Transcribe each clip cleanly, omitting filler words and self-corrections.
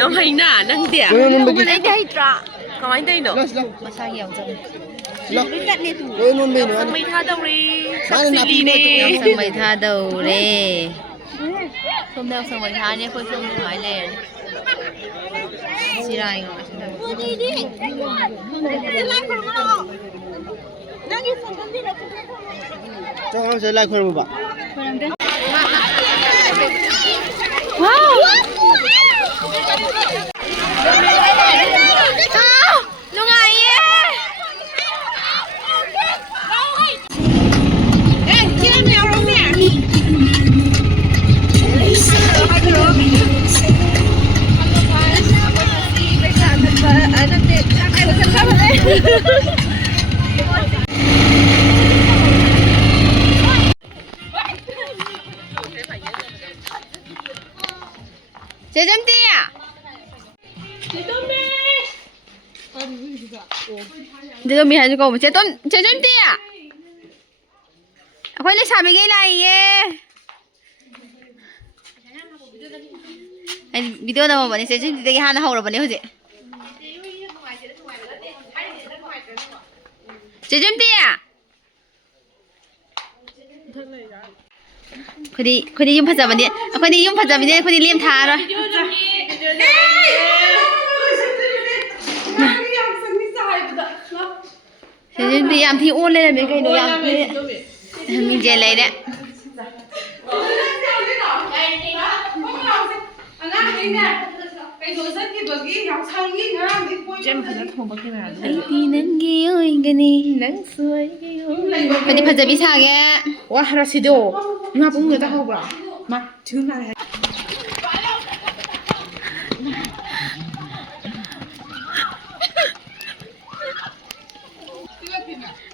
ꯌꯥꯝ ꯍꯩꯅ ꯅꯪꯗꯤ ꯑꯩꯗꯤ ꯍꯩꯇ꯭ꯔꯥ ꯀꯃꯥꯏꯅ ꯇꯧꯔꯤꯅꯣ ꯃꯁꯥꯒꯤ ꯌꯥꯎꯖꯕ ꯃꯩ ꯊꯥꯗꯧꯔꯤ ꯁꯛꯁꯤꯂꯤꯅꯦ ꯌꯥꯎꯁꯪ ꯃꯩ ꯊꯥꯗꯧꯔꯦ ꯁꯣꯝꯗ ꯌꯥꯎꯁꯪ ꯃꯩ ꯊꯥꯔꯅꯤ ꯑꯩꯈꯣꯏ ꯁꯣꯝꯗ ꯁꯨꯃꯥꯏꯅ ꯂꯩꯔꯅꯤ ꯆꯤꯔꯥꯏ ꯆꯪꯉꯛꯁꯦ ꯂꯥꯏ ꯈꯣꯏꯔꯝꯕ ꯅꯨꯡꯉꯥꯏꯌꯦ 제점띠! 제점이 해주고 제점띠야! 아까 사비게 라이에 아니 비디오 나와보니 제점띠 되게 하나 하오라보니 호지 제점띠야! 그디 좀 파자마니 그디 좀 파자마니 그디 림 타라 제주도 얌티 올래 매 그이노 얌티 민제 레이데 아이디 난게 오이가니 난 수아이게 그디 파자비 사게 와 하라시도 나 봉người ta không bảo mà chứ này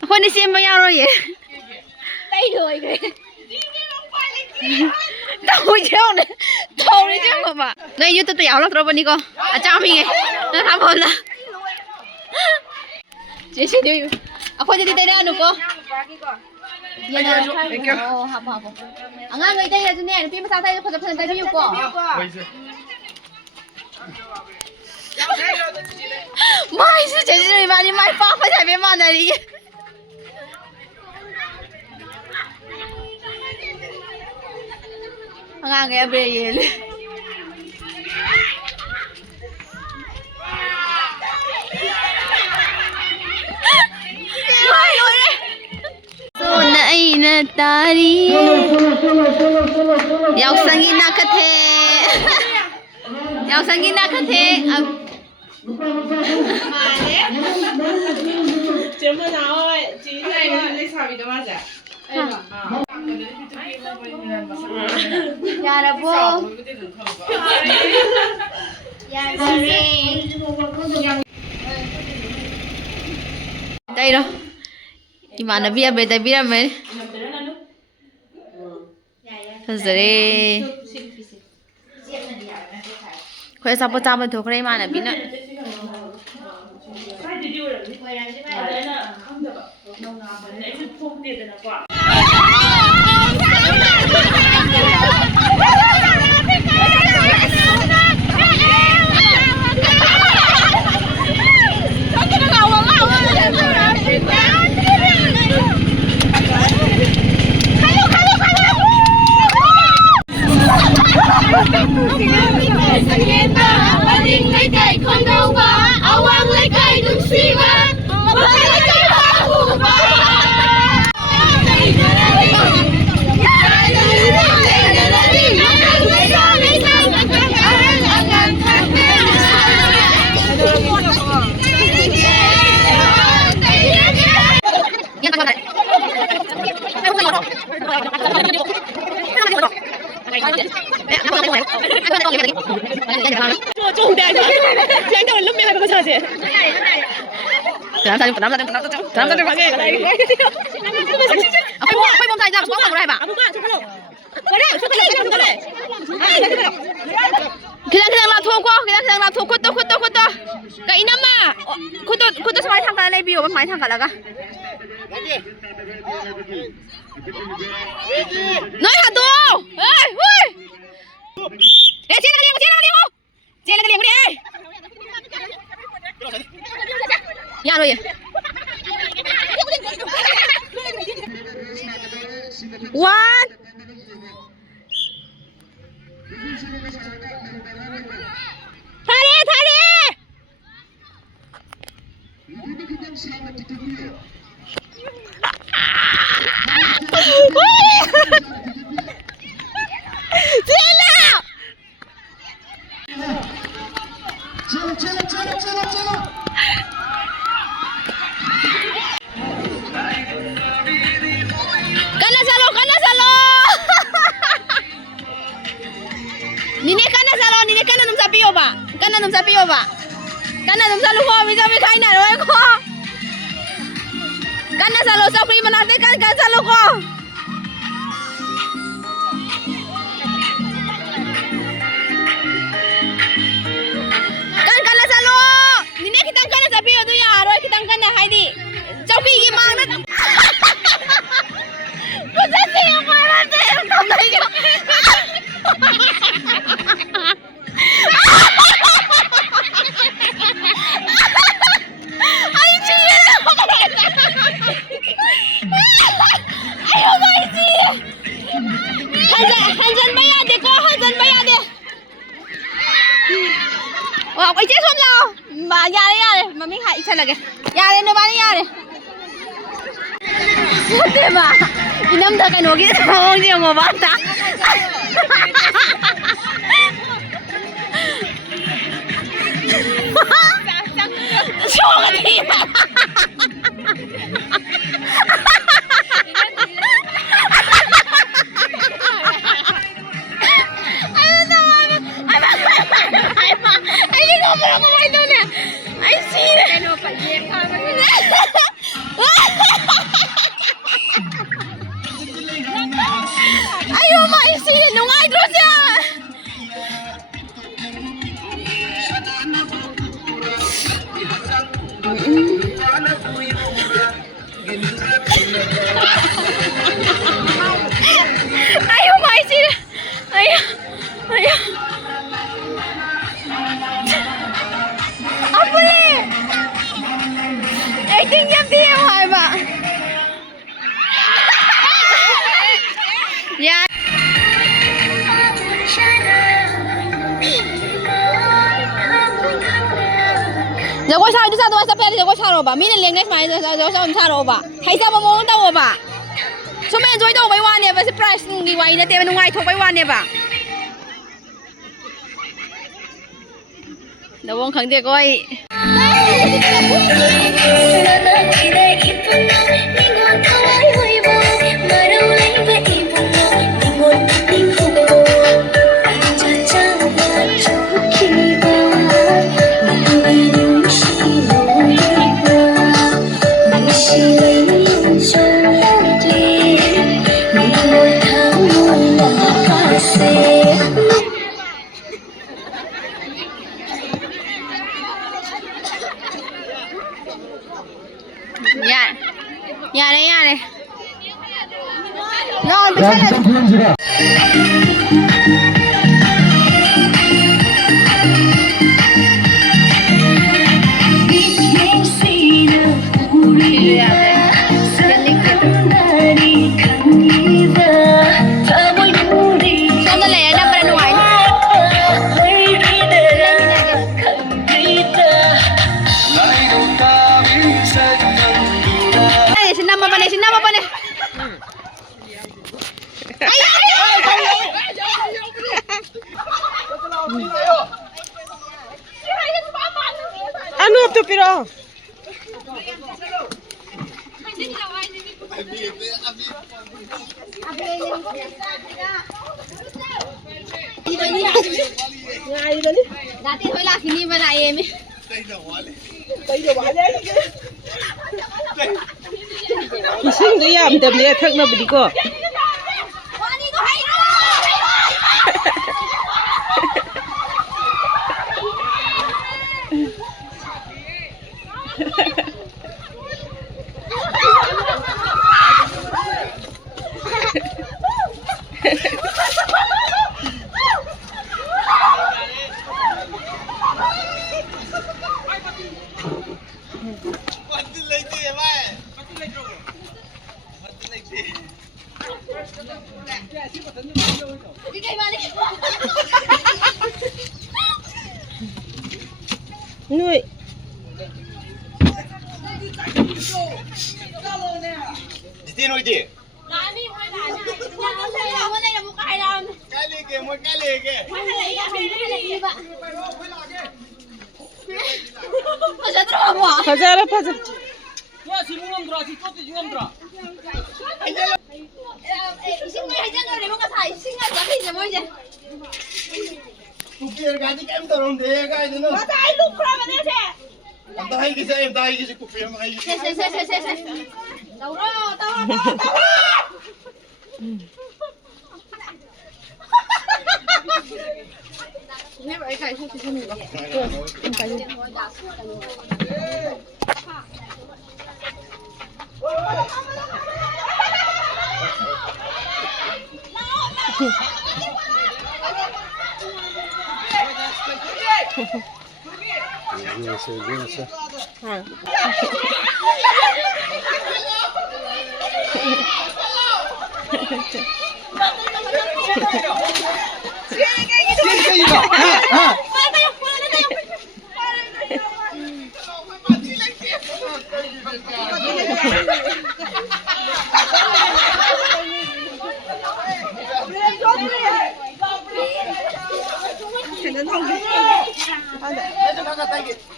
คนที่เสียมายาวเลยได้เลยđâu chứ này đâu đi chứ mà đây như tôi ảo lắm rồi bên đi con à chào mình nó thăm hơn là chị đi à khoan đi đây ra được cô giờ này học à ngang người đây là chỗ này phim sao đây có phần đây ví dụ cô mai是姐姐你把你买发回才别骂那里ngang cái bề gì so nai na tari yausang ina kathe yausang ina kathe chứ mà nào ơi chị này lấy sao bị đâu mà dạ ya là vô đây đâu gimana biar beda biar men thật sự đi khỏe sao bữa trao mình thuộc cái mà là biết nè lấy cây không đâu mà áo quang lấy cây đừng suy mà lấy cây ba phủ ba trông đẹp quá chị anh đâu lúc này có sao chị làm sao làm sao bạn nghe cái này quay bông tay ra xuống vào đây bà 그냥 놔두고 그냥 놔두고 또 그 이놈아 그것도 많이 담가 레비오 많이 담가다가 너희 하도 에이 야 지나가리고 चेल के लेंगे यार ये 1 थारे Kana nung sapi ba? Kana nung salu ko, bisa mi kain na roy ko. Kana salu sa free manate kan salu ko. Kan kana salu. Nine kitang kana sapi do ya roy kitang kana haidi. Chauki gi mang na. Kusa se mara te kamai ga. Hanjan maya de ko hanjan maya de. Wow, ai chết không nào? Mà ya mà mình hại chân là kìa. Ya lên nó bán ya đi. Thế mà. Đi nắm được cái nồi kia sao nhiều mà bán ta. Chua cái gì mà. Ayo mai sih nungai terus ya. Ayo mai sih. Ayo. Apa ni? Acting jam dia hai ba. Ya. Jago sao đi sao tôi sắp đi jago sao rồi bà, mình lên ngay mà jago sao sao rồi bà, hay sao mà muốn đâu rồi bà, số mấy rồi đâu vậy quan nè, bà surprise gì vậy nè, tiền bên ngoài thuộc vậy quan nè bà, đâu không khẳng định coi. Dạ đây. Rồi, bây giờ Ano to pero? Dati thôi là khi đi vào lại em ấy. Kising dia am tapi dia thak na bidi ko. nuôi đi nuôi đi Lại đi ngoài lại này. Nhà nó xây là bên đây là một cái đâu. cái lì kìa một cái lì kìa Mấy cái này đi bạn. Nó sẽ trộm à? Pazara pazara. Xin mày hãy chân rồi để mà có thải xin là chẳng thì môi chứ. tụi kia cái gì em tao không để cái gì nữa Có thải lúc ra mà thế thế. em tay cái gì em tay cái gì cục phim hay Xe. Đâu rồi, tao rồi. Nè vậy cái không thì mình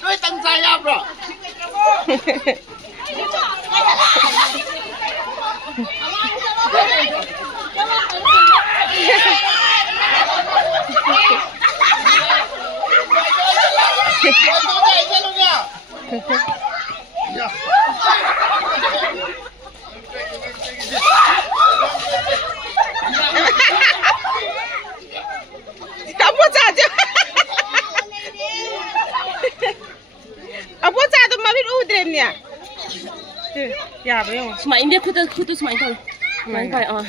đôi tăng dài áp rồi Apa saja? Apa saja mabit udrem ni? Ya, betul. Semain dia kutu semain tu. Semain kai ah.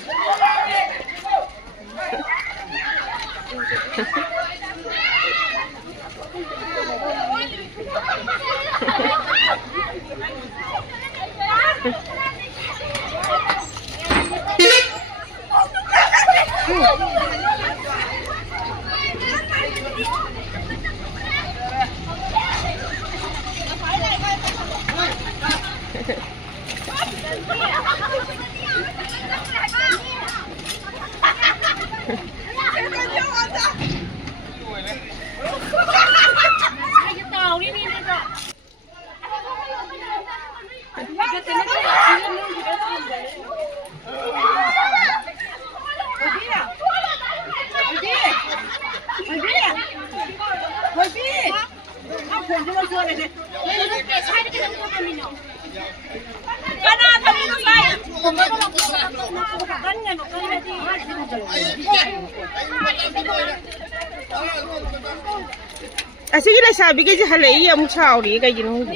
Sige lah sabi kasi halai ya mu chauri ka gino.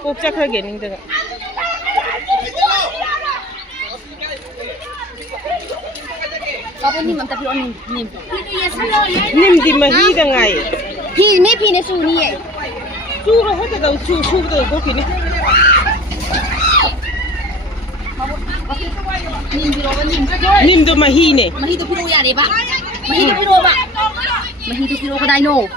Kok chakha gening daga. Apa ni mantap on nim. Nim di mahi da ngai. Phi ne su ni ai. Chu ro ha da chu da go kini. Nim biro ba nim. Nim do mahi ne. Mahi tu piro ya de ba. Mahi tu piro ba. Mahi tu piro ka dai no.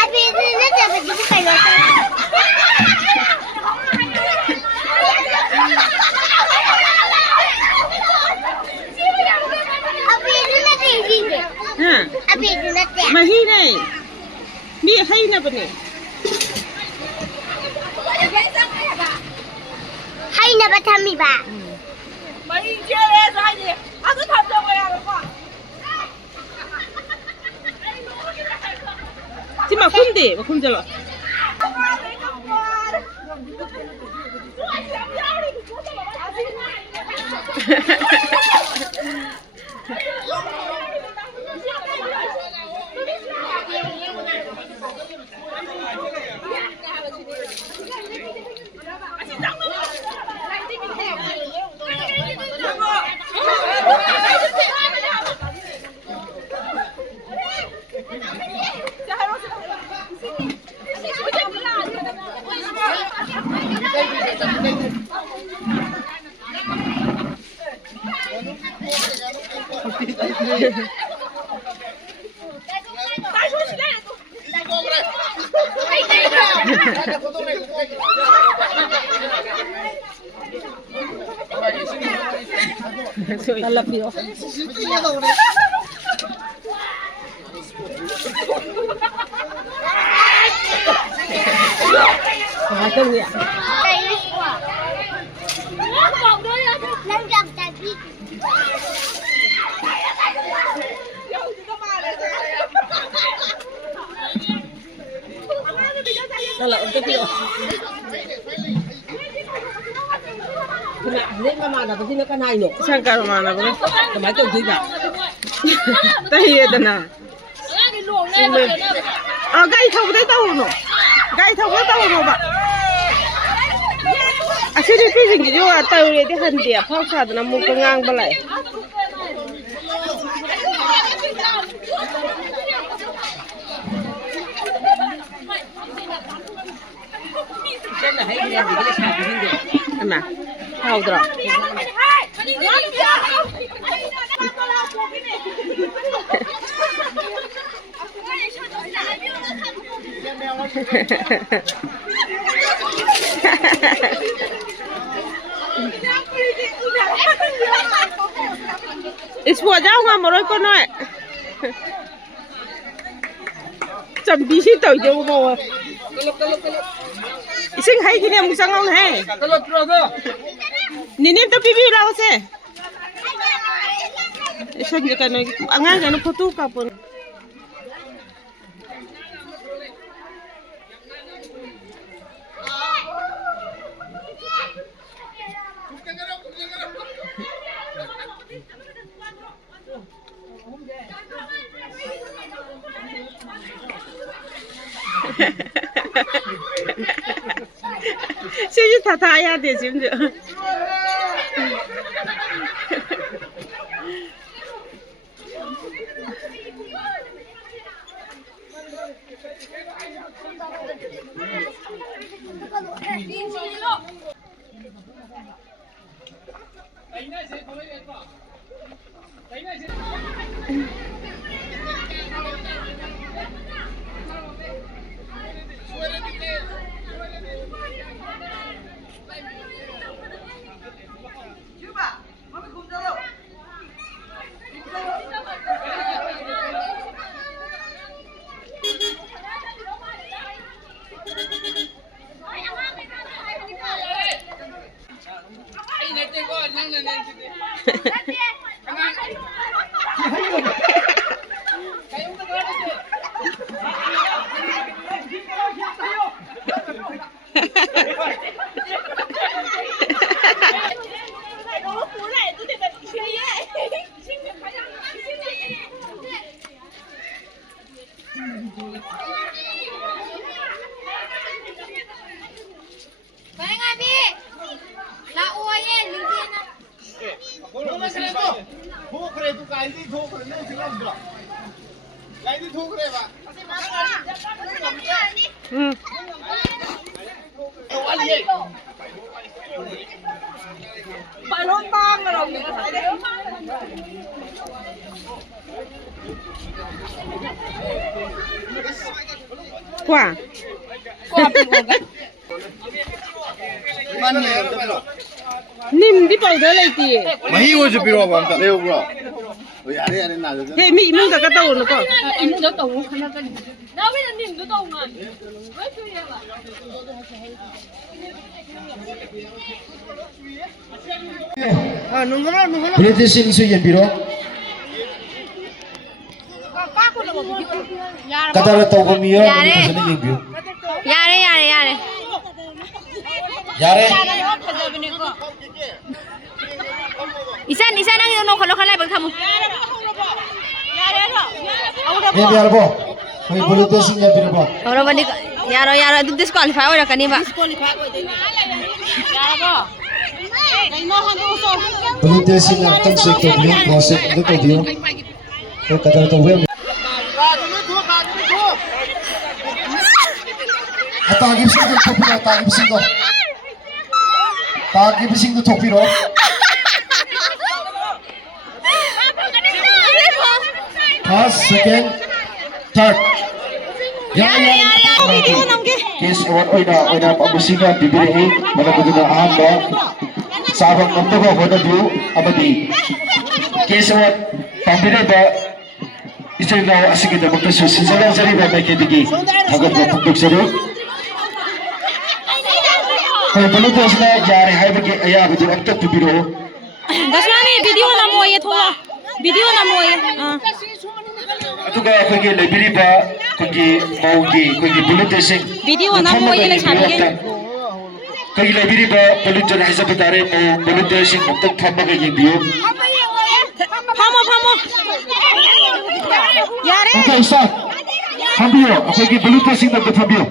Abi ini dapat dibuka ya. Abi ini nanti ini. Ha. Abi ini nanti. Mahi ne. Ni hai na bane. Hai na batami ba. Ti ma kum jalo. Nang gặp tại vì Sangka mana boleh? Tahi ada na. Ah, gai thau dai tau no. Gai thau ko tau no ba. Asiri pi jing jo tau le de han dia phau sa na mu ka ngang ba lai. Ana. Thau dra. Ispo jauh nggak mau ikut noe. Jam bisi tau jauh mau. Ising hai gini yang musang ngong hai. Nini tu pipi lah se. Isang je kan angai kan foto kapun. Sini tata ya deh sini. Qua. Nim di pau dah lagi. Mahi wo je piro ba le bro. Yare yare na je. Hey, mi mung tak tahu no ko. Imu dah tahu kan nak ni. Dah bila ni dah tahu kan. Betul ya lah. 브레드싱 수yen biro. Kadara tawko miyo Yare. ni yung view. Yare. Yare. Isan ang no kalau lai bang kamu. Hey yar bo. Hoy 브레드싱 yan biro bo. Orang bani yaro itu disqualify orang kan ni ba. 브레드싱 ang tang sik to view bose do to view. Hoy kadara tawko. Tagibsing do topiro. first, second, third. Case oina pabusina bibiri mana kuduna ahamba sabang namdaba hoda view abadi case what pambire ba isari na asigi da bakta sisala sari ba ke digi hagat ba puk sari ko bolu to asna jare hai ba ke aya bu abta bibiro dasmani video na mo ye thola video na mo ye aduga akhoi library ba kogi maugi kogi bullet sing video na mo ye le chamge kogi library ba bullet jana hisa batare mo bullet sing tak thamba ga yebio phamo yare okay start thambio akhoi bullet sing tak thambio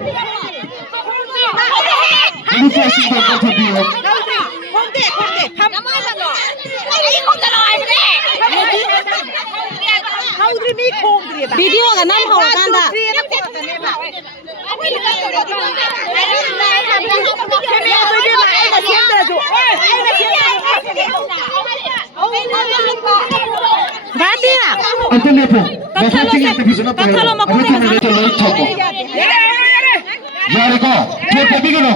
bullet sing tak thambio video ga nam hau kan da Batia Until lepo bafating ito bisuna pa ano to nito loy thoko yare ko phone pa bigano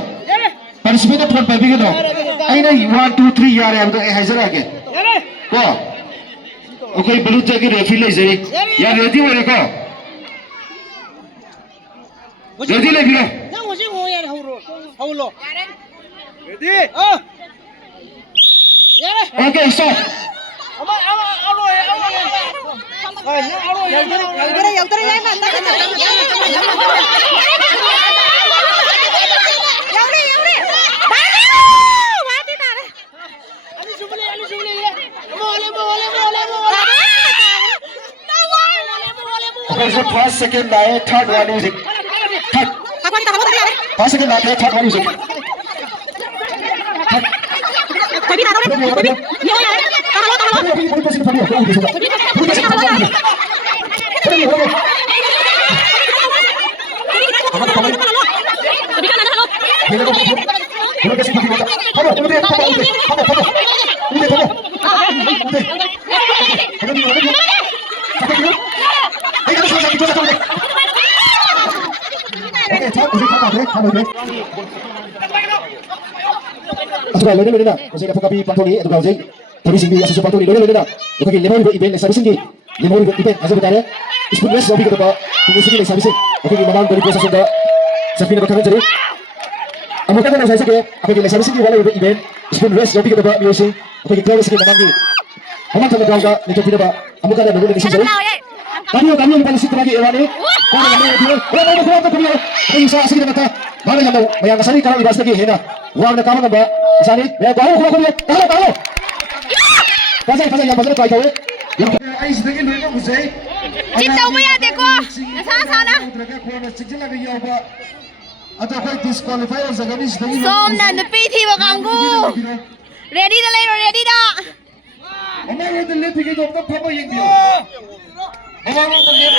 participate phone pa bigano ai na 1 2 3 yare ab hazara ke ko okay balut jagi refill lai jai ya ready ho ko ready le biro nang hosi ho ya haulo ready okay stop first second laye third one music third first second laye third one music Aduh, lele lele na. Kasi na pagkabi pantoni, aduh gaujay. Tapi singgi asus pantoni lele lele na. Aduh kaki lemon event leksa singgi. Lemon event aja betare. Spoonless jobi kita pak. Tunggu singgi leksa sing. Aduh kaki memang dari proses sudah. Sapi nak kanan jadi. Amu kan nak saya sih. Aduh kaki leksa singgi wala event. Spoonless jobi kita pak music. Aduh kaki kalau singgi memang di. Amu kan nak gauga. Nih coba pak. Amu kan ada dulu di sini. Kami lupa situ lagi Ewan ini. Kau yang mana itu? Ewan mau keluar tu kami. Ini saya sini mata. Mana yang mau? Yang kesana kalau ibas lagi hena. Uang nak kamu nambah. Kesana. Ya kau keluar kami. Tahu. Pasal yang pasal kau tahu. Yang ais dengan mereka usai. Kita umumnya deko. Sana. Atau kau disqualify orang ni sedang. Somna nepi thiba kanggu. Ready dah leh, ready dah. Orang yang terlihat begitu orang apa yang dia? Orang yang terlihat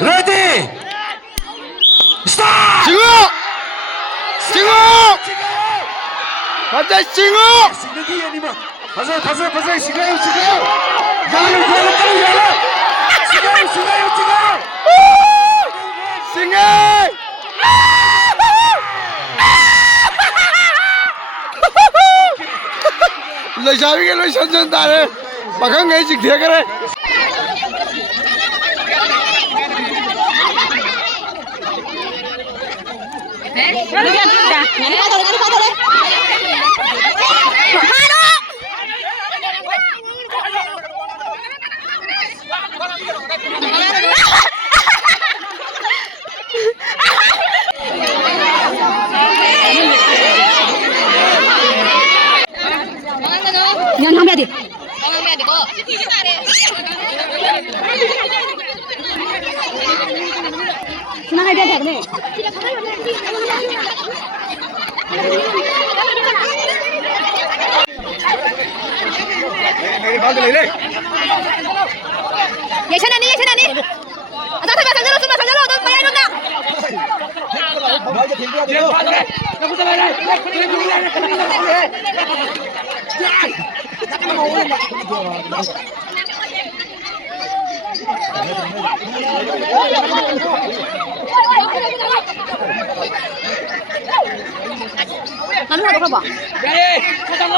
Ready! Start! Jingo! Pasal jingo! Singgih ni mah. Pasal singgih. Jangan. Singgih. Singgih! Lejawi ke lo sanjang tare. Bakang ngai jik dia kere. Jangan ambil dia. 나가야 돼, 그래. 예찬아니. 아따 살려로 너 빨리 해준다. 나는 하도 가봐. 야, 가자로.